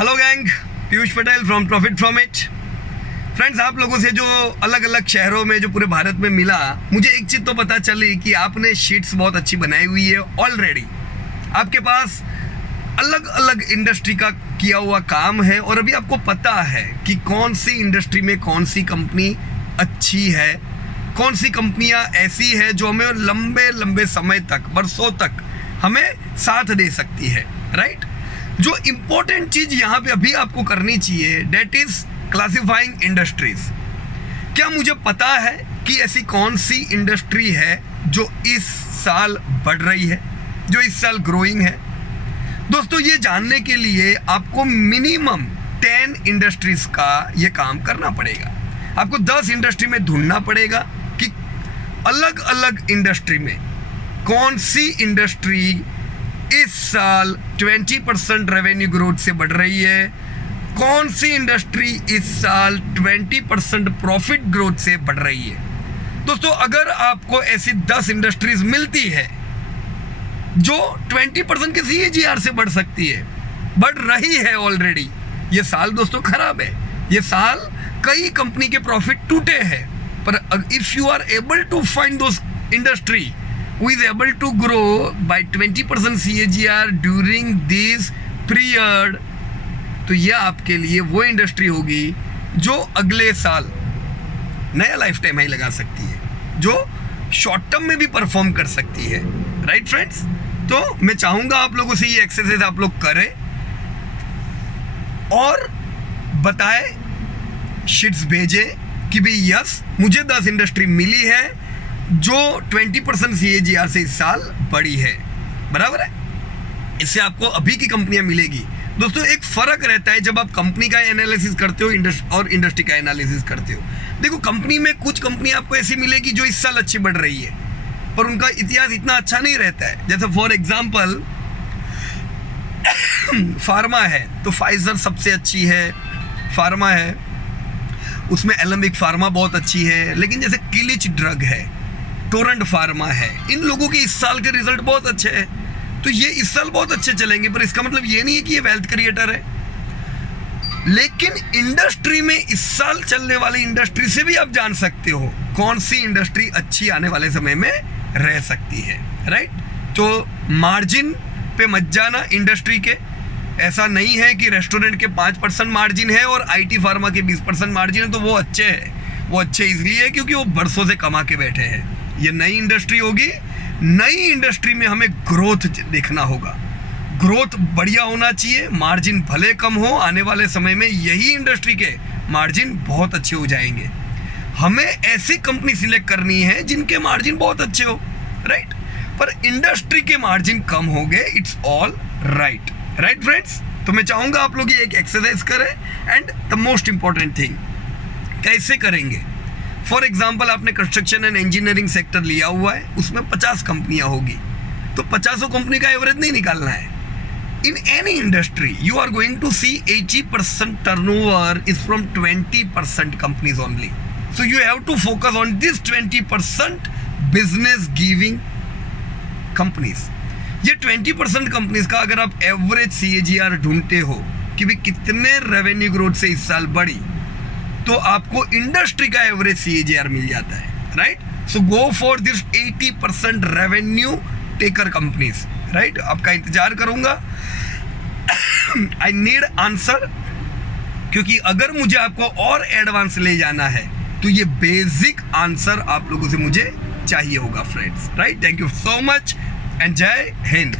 Hello gang, Piyush Patel from profit from it. Friends, आप लोगों से जो अलग अलग शहरों में जो पूरे भारत में मिला, मुझे एक चीज़ तो पता चली कि आपने शीट्स बहुत अच्छी बनाई हुई है ऑलरेडी। आपके पास अलग अलग इंडस्ट्री का किया हुआ काम है और अभी आपको पता है कि कौन सी इंडस्ट्री में कौन सी कंपनी अच्छी है, कौन सी कंपनियां ऐसी है जो हमें लंबे लंबे समय तक, बरसों तक हमें साथ दे सकती है, राइट। जो इम्पोर्टेंट चीज़ यहाँ पे अभी आपको करनी चाहिए, डेट इज क्लासिफाइंग इंडस्ट्रीज। क्या मुझे पता है कि ऐसी कौन सी इंडस्ट्री है जो इस साल बढ़ रही है, जो इस साल ग्रोइंग है? दोस्तों, ये जानने के लिए आपको मिनिमम 10 इंडस्ट्रीज का ये काम करना पड़ेगा। आपको 10 इंडस्ट्री में ढूंढना पड़ेगा कि अलग अलग इंडस्ट्री में कौन सी इंडस्ट्री इस साल 20% रेवेन्यू ग्रोथ से बढ़ रही है, कौन सी इंडस्ट्री इस साल 20% प्रॉफिट ग्रोथ से बढ़ रही है। दोस्तों, अगर आपको ऐसी 10 इंडस्ट्रीज मिलती है जो 20% के CAGR से बढ़ सकती है, बढ़ रही है ऑलरेडी, ये साल दोस्तों खराब है। ये साल कई कंपनी के प्रॉफिट टूटे हैं, पर if you are able to find those industry who is able to grow by 20% CAGR during this period, तो यह आपके लिए वो इंडस्ट्री होगी जो अगले साल नया लाइफ टाइम हाई लगा सकती है, जो शॉर्ट टर्म में भी परफॉर्म कर सकती है, राइट फ्रेंड्स। तो मैं चाहूंगा आप लोगों से ये एक्सरसाइज आप लोग करें और बताएं, शीट्स भेजें कि भाई यस, मुझे 10 इंडस्ट्री मिली है जो 20% CAGR से इस साल बढ़ी है, बराबर है। इससे आपको अभी की कंपनियां मिलेगी। दोस्तों, एक फर्क रहता है जब आप कंपनी का एनालिसिस करते हो और इंडस्ट्री का एनालिसिस करते हो। देखो, कंपनी में कुछ कंपनी आपको ऐसी मिलेगी जो इस साल अच्छी बढ़ रही है, पर उनका इतिहास इतना अच्छा नहीं रहता है। जैसे फॉर एग्जाम्पल फार्मा है तो फाइजर सबसे अच्छी है, फार्मा है, उसमें एलेम्बिक फार्मा बहुत अच्छी है। लेकिन जैसे किलिच ड्रग है, टोरेंट फार्मा है, इन लोगों के इस साल के रिजल्ट बहुत अच्छे हैं, तो ये इस साल बहुत अच्छे चलेंगे। पर इसका मतलब ये नहीं है कि ये वेल्थ क्रिएटर है। लेकिन इंडस्ट्री में इस साल चलने वाली इंडस्ट्री से भी आप जान सकते हो कौन सी इंडस्ट्री अच्छी आने वाले समय में रह सकती है, राइट। तो मार्जिन पे मत जाना इंडस्ट्री के। ऐसा नहीं है कि रेस्टोरेंट के 5% मार्जिन है और IT फार्मा के 20% मार्जिन है तो वो अच्छे हैं। वो अच्छे इसलिए है क्योंकि वो बरसों से कमा के बैठे हैं। ये नई इंडस्ट्री होगी, नई इंडस्ट्री में हमें ग्रोथ देखना होगा। ग्रोथ बढ़िया होना चाहिए, मार्जिन भले कम हो, आने वाले समय में यही इंडस्ट्री के मार्जिन बहुत अच्छे हो जाएंगे। हमें ऐसी कंपनी सिलेक्ट करनी है जिनके मार्जिन बहुत अच्छे हो, राइट। पर इंडस्ट्री के मार्जिन कम हो गए, it's all right, right friends. तो मैं चाहूंगा आप लोग ये एक एक्सरसाइज करें। And the most important thing, कैसे करेंगे? फॉर एग्जाम्पल, आपने कंस्ट्रक्शन एंड इंजीनियरिंग सेक्टर लिया हुआ है, उसमें 50 कंपनियां होगी, तो 50 कंपनी का एवरेज नहीं निकालना है। In any industry you are going to see 80% turnover is from 20% companies only. So you have to focus on this 20% business giving companies. ये 20% कंपनीज का अगर आप एवरेज CAGR ढूंढते हो कि भी कितने रेवेन्यू ग्रोथ से इस साल बढ़ी, तो आपको इंडस्ट्री का एवरेज CAGR मिल जाता है, right. So go for this 80% revenue taker companies, right. आपका इंतजार करूंगा। आई नीड आंसर, क्योंकि अगर मुझे आपको और एडवांस ले जाना है तो ये बेसिक आंसर आप लोगों से मुझे चाहिए होगा friends, right. Thank you so much and जय हिंद।